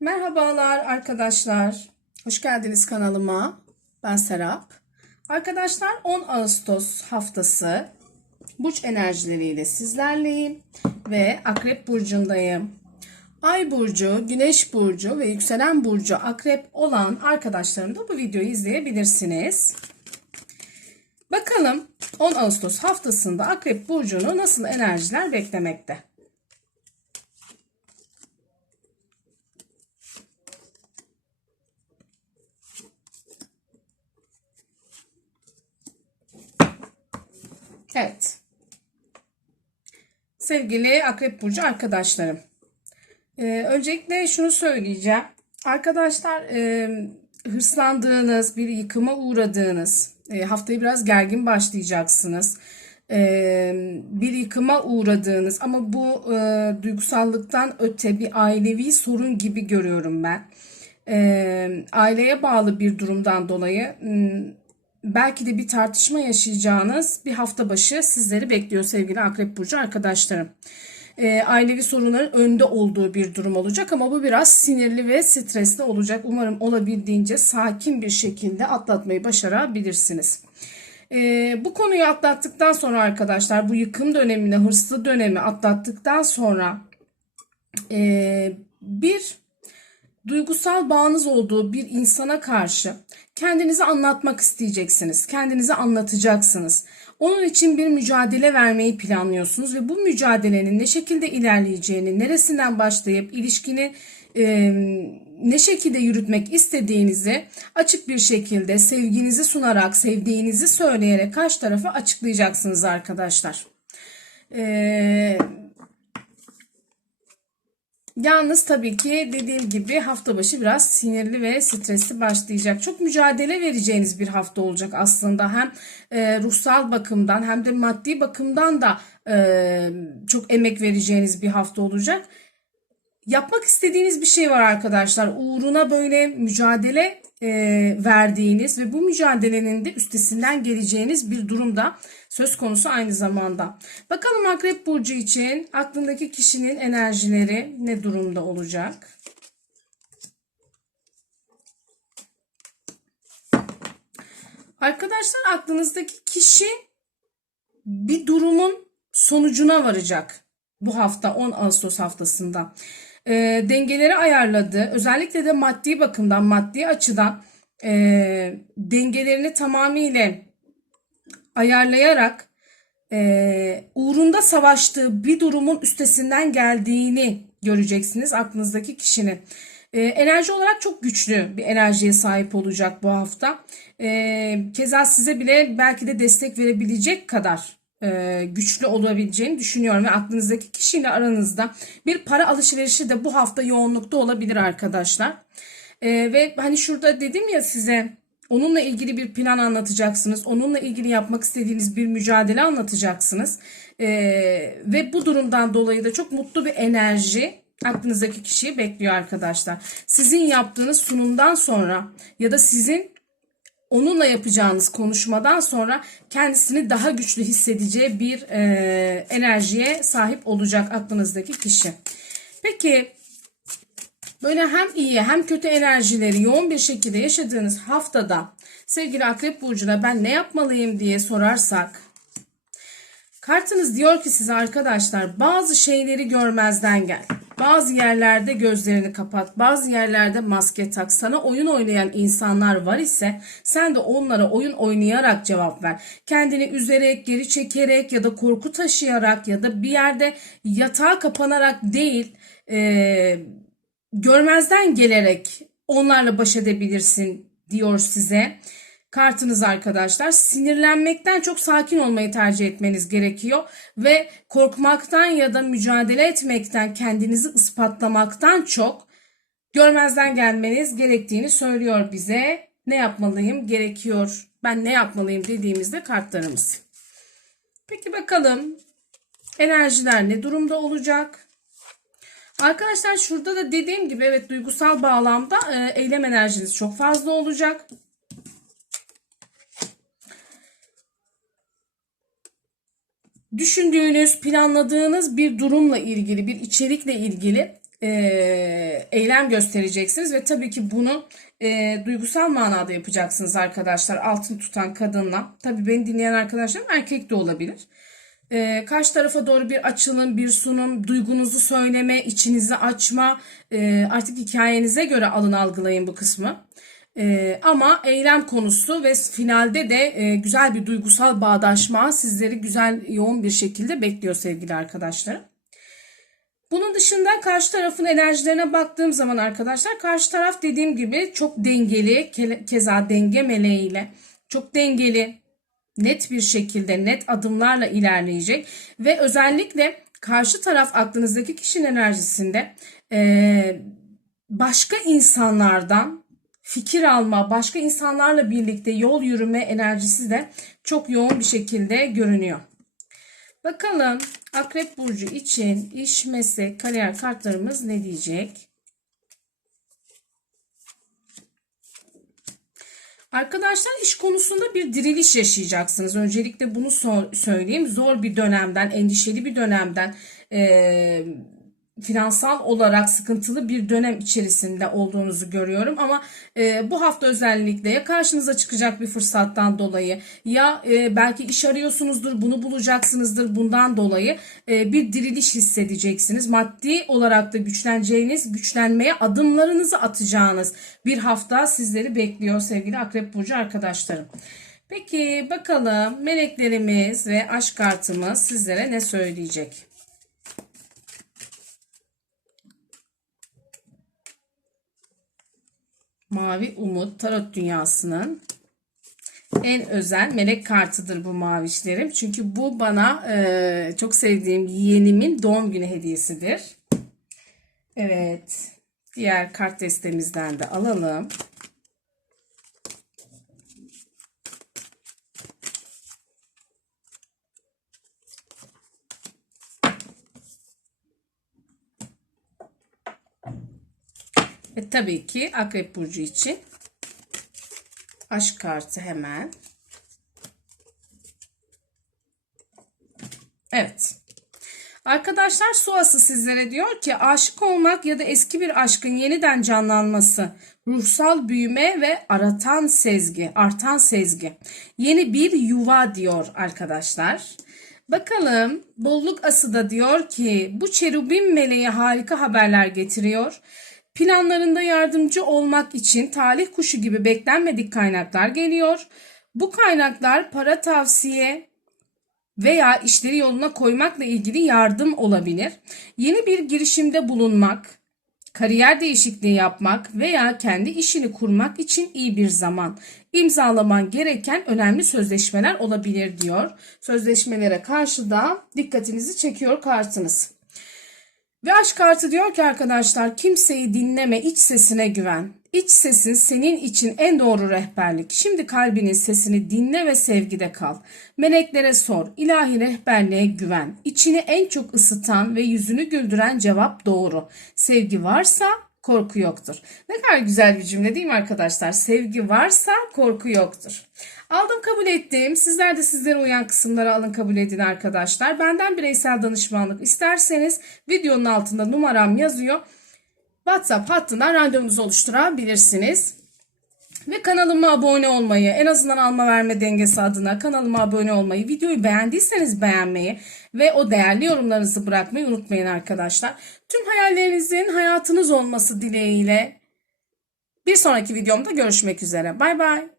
Merhabalar arkadaşlar. Hoş geldiniz kanalıma. Ben Serap. Arkadaşlar 10 Ağustos haftası burç enerjileriyle sizlerleyim ve Akrep burcundayım. Ay burcu, Güneş burcu ve yükselen burcu Akrep olan arkadaşlarım da bu videoyu izleyebilirsiniz. Bakalım 10 Ağustos haftasında Akrep burcunu nasıl enerjiler beklemekte? Evet. Sevgili Akrep Burcu arkadaşlarım. Ee, öncelikle şunu söyleyeceğim. Arkadaşlar e, hırslandığınız, bir yıkıma uğradığınız, e, haftayı biraz gergin başlayacaksınız. E, bir yıkıma uğradığınız ama bu e, duygusallıktan öte bir ailevi sorun gibi görüyorum ben. E, aileye bağlı bir durumdan dolayı m, belki de bir tartışma yaşayacağınız bir hafta başı sizleri bekliyor sevgili Akrep Burcu arkadaşlarım. E, ailevi sorunların önde olduğu bir durum olacak ama bu biraz sinirli ve stresli olacak. Umarım olabildiğince sakin bir şekilde atlatmayı başarabilirsiniz. E, bu konuyu atlattıktan sonra arkadaşlar bu yıkım dönemini, hırslı dönemi atlattıktan sonra e, bir duygusal bağınız olduğu bir insana karşı kendinizi anlatmak isteyeceksiniz. Kendinizi anlatacaksınız. Onun için bir mücadele vermeyi planlıyorsunuz ve bu mücadelenin ne şekilde ilerleyeceğini, neresinden başlayıp ilişkini e, ne şekilde yürütmek istediğinizi açık bir şekilde sevginizi sunarak, sevdiğinizi söyleyerek karşı tarafa açıklayacaksınız arkadaşlar. Eee Yalnız tabii ki dediğim gibi hafta başı biraz sinirli ve stresli başlayacak. Çok mücadele vereceğiniz bir hafta olacak aslında. Hem e, ruhsal bakımdan hem de maddi bakımdan da e, çok emek vereceğiniz bir hafta olacak. Yapmak istediğiniz bir şey var arkadaşlar. Uğruna böyle mücadele e, verdiğiniz ve bu mücadelenin de üstesinden geleceğiniz bir durumda söz konusu aynı zamanda. Bakalım Akrep Burcu için aklındaki kişinin enerjileri ne durumda olacak? Arkadaşlar aklınızdaki kişi bir durumun sonucuna varacak bu hafta 10 Ağustos haftasında. E, dengeleri ayarladı. Özellikle de maddi bakımdan, maddi açıdan e, dengelerini tamamıyla ayarlayarak e, uğrunda savaştığı bir durumun üstesinden geldiğini göreceksiniz aklınızdaki kişinin. E, enerji olarak çok güçlü bir enerjiye sahip olacak bu hafta. E, keza size bile belki de destek verebilecek kadar e, güçlü olabileceğini düşünüyorum ve aklınızdaki kişiyle aranızda bir para alışverişi de bu hafta yoğunlukta olabilir arkadaşlar. E, ve hani şurada dedim ya size onunla ilgili bir plan anlatacaksınız. Onunla ilgili yapmak istediğiniz bir mücadele anlatacaksınız. E, ve bu durumdan dolayı da çok mutlu bir enerji aklınızdaki kişiyi bekliyor arkadaşlar. Sizin yaptığınız sunumdan sonra ya da sizin onunla yapacağınız konuşmadan sonra kendisini daha güçlü hissedeceği bir e, enerjiye sahip olacak aklınızdaki kişi. Peki böyle hem iyi hem kötü enerjileri yoğun bir şekilde yaşadığınız haftada sevgili Akrep Burcu'na ben ne yapmalıyım diye sorarsak kartınız diyor ki size arkadaşlar bazı şeyleri görmezden gel. Bazı yerlerde gözlerini kapat, bazı yerlerde maske tak. Sana oyun oynayan insanlar var ise sen de onlara oyun oynayarak cevap ver. Kendini üzerek, geri çekerek ya da korku taşıyarak ya da bir yerde yatağa kapanarak değil, e, görmezden gelerek onlarla baş edebilirsin diyor size kartınız arkadaşlar. Sinirlenmekten çok sakin olmayı tercih etmeniz gerekiyor ve korkmaktan ya da mücadele etmekten, kendinizi ispatlamaktan çok görmezden gelmeniz gerektiğini söylüyor bize. Ne yapmalıyım gerekiyor? Ben ne yapmalıyım dediğimizde kartlarımız. Peki bakalım enerjiler ne durumda olacak? Arkadaşlar şurada da dediğim gibi evet duygusal bağlamda e, eylem enerjiniz çok fazla olacak. Düşündüğünüz, planladığınız bir durumla ilgili, bir içerikle ilgili e, eylem göstereceksiniz ve tabii ki bunu e, duygusal manada yapacaksınız arkadaşlar. Altın tutan kadınla. Tabii beni dinleyen arkadaşlarım erkek de olabilir. E, karşı tarafa doğru bir açılım, bir sunum, duygunuzu söyleme, içinizi açma. E, artık hikayenize göre alın algılayın bu kısmı. E, ama eylem konusu ve finalde de e, güzel bir duygusal bağdaşma sizleri güzel, yoğun bir şekilde bekliyor sevgili arkadaşlarım. Bunun dışında karşı tarafın enerjilerine baktığım zaman arkadaşlar karşı taraf dediğim gibi çok dengeli ke- keza denge meleğiyle çok dengeli net bir şekilde net adımlarla ilerleyecek ve özellikle karşı taraf aklınızdaki kişinin enerjisinde başka insanlardan fikir alma, başka insanlarla birlikte yol yürüme enerjisi de çok yoğun bir şekilde görünüyor. Bakalım Akrep Burcu için iş, meslek, kariyer kartlarımız ne diyecek? Arkadaşlar iş konusunda bir diriliş yaşayacaksınız. Öncelikle bunu so- söyleyeyim. Zor bir dönemden, endişeli bir dönemden, eee, finansal olarak sıkıntılı bir dönem içerisinde olduğunuzu görüyorum. Ama e, bu hafta özellikle ya karşınıza çıkacak bir fırsattan dolayı ya e, belki iş arıyorsunuzdur, bunu bulacaksınızdır. Bundan dolayı e, bir diriliş hissedeceksiniz. Maddi olarak da güçleneceğiniz, güçlenmeye adımlarınızı atacağınız bir hafta sizleri bekliyor sevgili Akrep Burcu arkadaşlarım. Peki bakalım meleklerimiz ve aşk kartımız sizlere ne söyleyecek? Mavi Umut Tarot Dünyası'nın en özel melek kartıdır bu mavişlerim. Çünkü bu bana e, çok sevdiğim yeğenimin doğum günü hediyesidir. Evet. Diğer kart destemizden de alalım. Ve tabii ki Akrep Burcu için aşk kartı hemen. Evet. Arkadaşlar Suası sizlere diyor ki aşık olmak ya da eski bir aşkın yeniden canlanması, ruhsal büyüme ve aratan sezgi, artan sezgi. Yeni bir yuva diyor arkadaşlar. Bakalım bolluk ası da diyor ki bu çerubim meleği harika haberler getiriyor. Planlarında yardımcı olmak için talih kuşu gibi beklenmedik kaynaklar geliyor. Bu kaynaklar para tavsiye veya işleri yoluna koymakla ilgili yardım olabilir. Yeni bir girişimde bulunmak, kariyer değişikliği yapmak veya kendi işini kurmak için iyi bir zaman. İmzalaman gereken önemli sözleşmeler olabilir diyor. Sözleşmelere karşı da dikkatinizi çekiyor kartınız. Ve aşk kartı diyor ki arkadaşlar kimseyi dinleme iç sesine güven. İç sesin senin için en doğru rehberlik. Şimdi kalbinin sesini dinle ve sevgide kal. Meleklere sor, ilahi rehberliğe güven. İçini en çok ısıtan ve yüzünü güldüren cevap doğru. Sevgi varsa korku yoktur. Ne kadar güzel bir cümle değil mi arkadaşlar? Sevgi varsa korku yoktur. Aldım kabul ettim. Sizler de sizlere uyan kısımları alın kabul edin arkadaşlar. Benden bireysel danışmanlık isterseniz videonun altında numaram yazıyor. WhatsApp hattından randevunuzu oluşturabilirsiniz. Ve kanalıma abone olmayı, en azından alma verme dengesi adına kanalıma abone olmayı, videoyu beğendiyseniz beğenmeyi ve o değerli yorumlarınızı bırakmayı unutmayın arkadaşlar. Tüm hayallerinizin hayatınız olması dileğiyle bir sonraki videomda görüşmek üzere. Bay bay.